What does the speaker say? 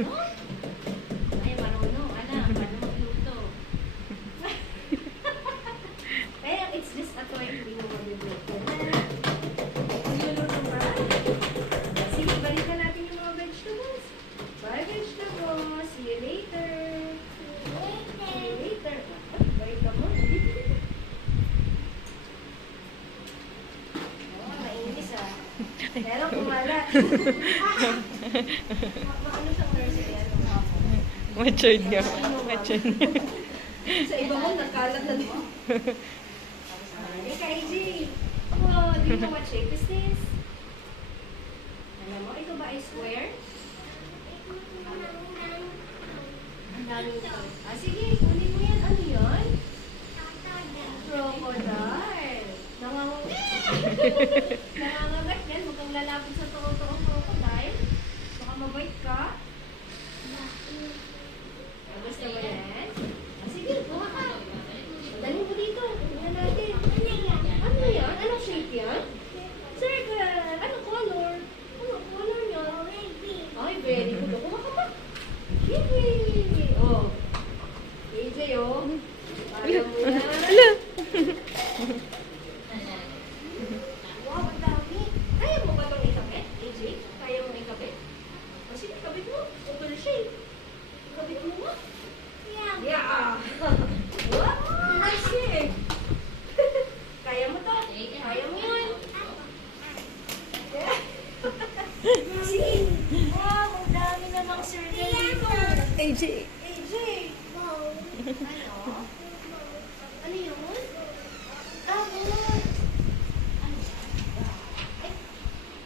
Ay, marunong. Anak, paano magluto? Kaya it's just a toy, hindi mo magluto. Magluluto ba? Sige, balikan natin yung mga vegetables. Bye, vegetables. See you later. See you later. Balik ka mo. Oh, mainis ah. Pero kumalat. Ano siyang nursery? Matured nga. Matured nga. Sa iba mo, nagkalat na mo. Hey, KJ. Oh, do you know what shape is this? Alam mo, ito ba ay square? Ang dami ito. Ah, sige, kunin mo yan. Ano yan? Crocodile. Nangangagat yan. Huwag kang lalapit sa totoong crocodile. Baka mabait ka. Gusto mo yan? Ah, sige, buha ka. Dali mo dito. Tingnan natin. Ano yan? Anong shape yan? Circle. Anong color? Anong color yan? Ay, very good. Kuha ka pa. Yay! Oh. AJ, oh. Ayaw mo yan. Wow, ang dami. Kaya mo ba itong ikabit, AJ? Kaya mo ikabit? O sige, ikabit mo. Open shape. Ikabit mo mo. Yeah. What? Kasi. Kaya mo to. Kaya mo yun. Yeah. Sige. Wow, ang dami namang circle dito. AJ. AJ. Wow. Ano?